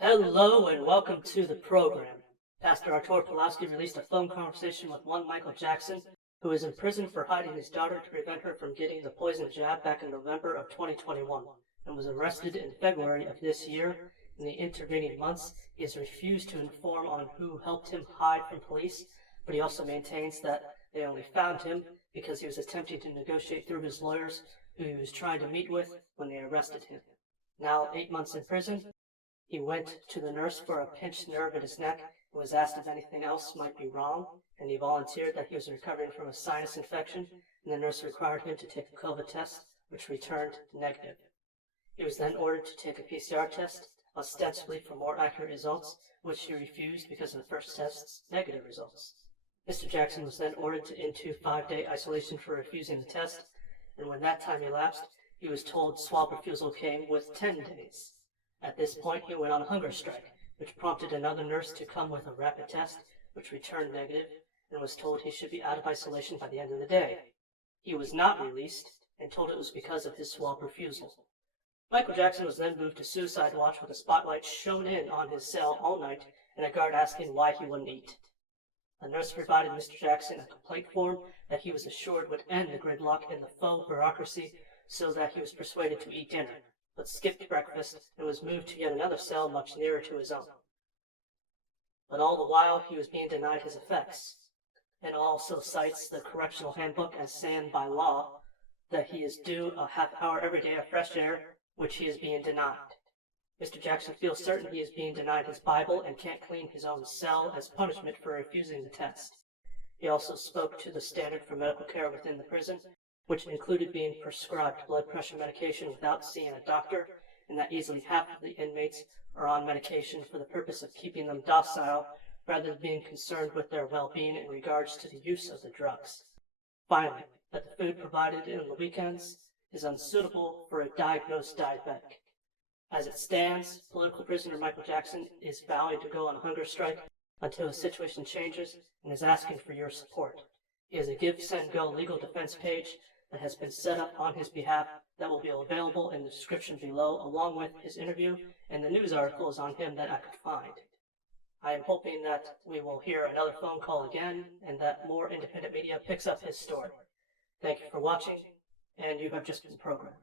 Hello and welcome to the program. Pastor Artur Pawlowski released a phone conversation with one Michael Jackson, who is in prison for hiding his daughter to prevent her from getting the poison jab back in November of 2021, and was arrested in February of this year. In the intervening months, he has refused to inform on who helped him hide from police, but he also maintains that they only found him because he was attempting to negotiate through his lawyers, who he was trying to meet with when they arrested him. Now 8 months in prison, he went to the nurse for a pinched nerve in his neck and was asked if anything else might be wrong, and he volunteered that he was recovering from a sinus infection, and the nurse required him to take a COVID test, which returned negative. He was then ordered to take a PCR test, ostensibly for more accurate results, which he refused because of the first test's negative results. Mr. Jackson was then ordered into 5-day isolation for refusing the test, and when that time elapsed, he was told swab refusal came with 10 days. At this point, he went on a hunger strike, which prompted another nurse to come with a rapid test, which returned negative, and was told he should be out of isolation by the end of the day. He was not released, and told it was because of his swab refusal. Michael Jackson was then moved to suicide watch with a spotlight shone in on his cell all night, and a guard asking why he wouldn't eat. A nurse provided Mr. Jackson a complaint form that he was assured would end the gridlock and the faux bureaucracy, so that he was persuaded to eat dinner, but skipped breakfast and was moved to yet another cell much nearer to his own. But all the while he was being denied his effects, and also cites the correctional handbook as saying by law that he is due a half hour every day of fresh air, which he is being denied. Mr. Jackson feels certain he is being denied his Bible and can't clean his own cell as punishment for refusing the test. He also spoke to the standard for medical care within the prison, which included being prescribed blood pressure medication without seeing a doctor, and that easily half of the inmates are on medication for the purpose of keeping them docile, rather than being concerned with their well-being in regards to the use of the drugs. Finally, that the food provided in the weekends is unsuitable for a diagnosed diabetic. As it stands, political prisoner Michael Jackson is vowing to go on a hunger strike until his situation changes and is asking for your support. He has a Give, Send, Go legal defense page that has been set up on his behalf that will be available in the description below, along with his interview and the news articles on him that I could find. I am hoping that we will hear another phone call again and that more independent media picks up his story. Thank you for watching, and you have just been programmed.